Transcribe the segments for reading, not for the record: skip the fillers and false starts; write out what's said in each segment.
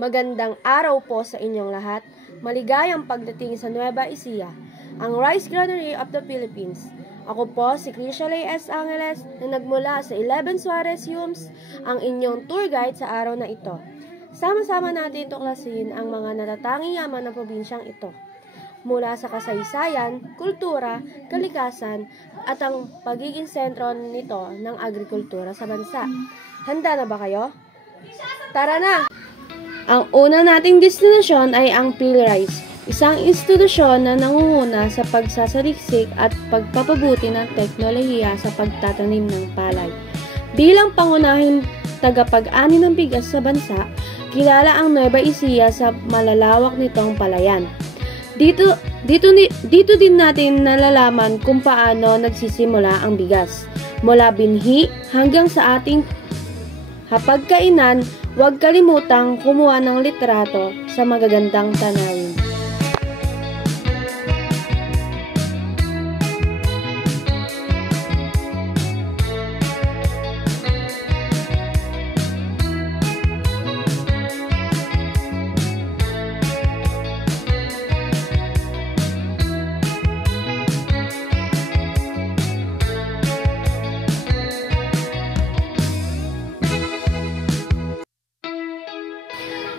Magandang araw po sa inyong lahat. Maligayang pagdating sa Nueva Ecija, ang Rice Granary of the Philippines. Ako po si Crisialay S. Angeles na nagmula sa 11 Suarez Humes, ang inyong tour guide sa araw na ito. Sama-sama natin tuklasin ang mga natatanging yaman ng probinsyang ito. Mula sa kasaysayan, kultura, kalikasan, at ang pagiging sentro nito ng agrikultura sa bansa. Handa na ba kayo? Tara na! Ang una nating destinasyon ay ang PhilRice, isang institusyon na nangunguna sa pagsasaliksik at pagpapabuti ng teknolohiya sa pagtatanim ng palay. Bilang pangunahing tagapag-ani ng bigas sa bansa, kilala ang Nueva Ecija sa malalawak nitong palayan. Dito din natin nalalaman kung paano nagsisimula ang bigas. Mula binhi hanggang sa ating hapagkainan, huwag kalimutang kumuha ng litrato sa magagandang tanawin.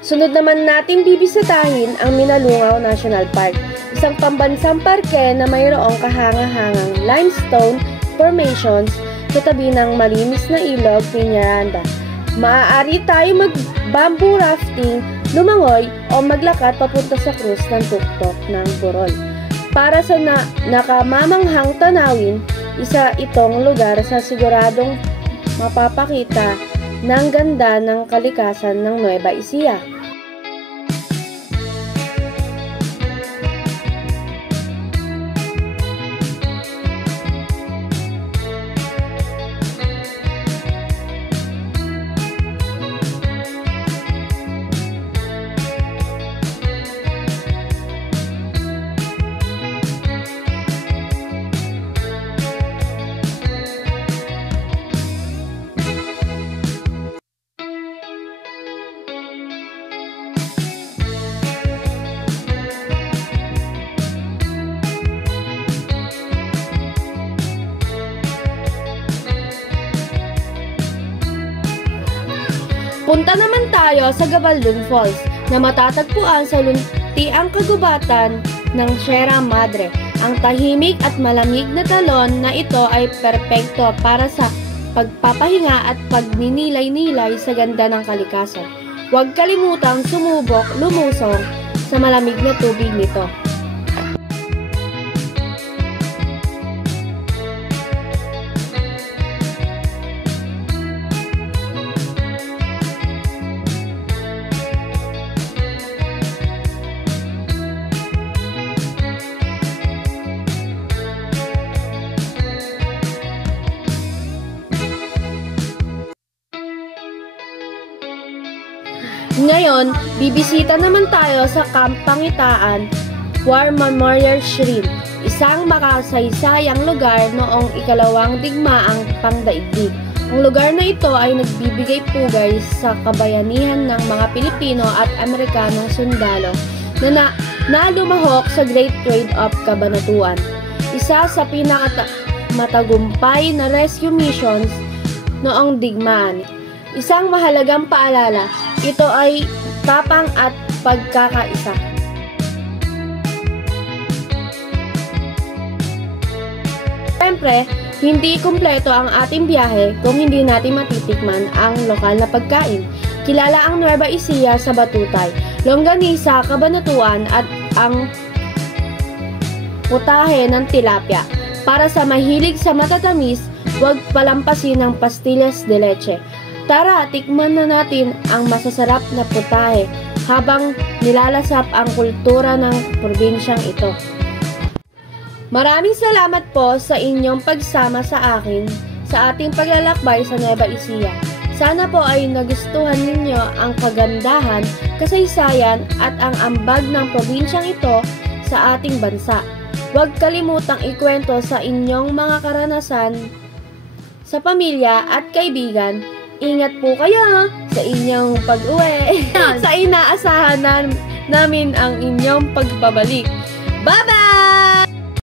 Sunod naman natin bibisitahin ang Minalungaw National Park, isang pambansang parke na mayroong kahanga-hangang limestone formations sa tabi ng malinis na ilog Peñaranda. Maaari tayo mag-bamboo rafting, lumangoy o maglakad papunta sa krus ng tuktok ng Burol. Para sa nakamamanghang tanawin, isa itong lugar sa siguradong mapapakita ng ganda ng kalikasan ng Nueva Ecija. Punta naman tayo sa Gabaldon Falls na matatagpuan sa luntiang kagubatan ng Sierra Madre. Ang tahimik at malamig na talon na ito ay perpekto para sa pagpapahinga at pagninilay-nilay sa ganda ng kalikasan. Huwag kalimutang sumubok lumusong sa malamig na tubig nito. Ngayon, bibisita naman tayo sa Camp Pangitaan War Memorial Shrine, isang makasaysayang lugar noong ikalawang digmaang pangdaigdig. Ang lugar na ito ay nagbibigay pugay sa kabayanihan ng mga Pilipino at Amerikanong sundalo na lumahok sa Great Raid of Cabanatuan, isa sa pinakamatagumpay na rescue missions noong digmaan. Isang mahalagang paalala, ito ay tapang at pagkakaisa. Siyempre, hindi kumpleto ang ating biyahe kung hindi natin matitikman ang lokal na pagkain. Kilala ang Nueva Ecija sa batutay, longganisa, kabanatuan at ang putahe ng tilapia. Para sa mahilig sa matatamis, huwag palampasin ang pastillas de leche. Tara, tikman na natin ang masasarap na putahe habang nilalasap ang kultura ng probinsyang ito. Maraming salamat po sa inyong pagsama sa akin sa ating paglalakbay sa Nueva Ecija. Sana po ay nagustuhan ninyo ang kagandahan, kasaysayan at ang ambag ng probinsyang ito sa ating bansa. Huwag kalimutang ikwento sa inyong mga karanasan sa pamilya at kaibigan. Ingat po kayo sa inyong pag-uwi. Sa inaasahan namin ang inyong pagbabalik. Bye-bye!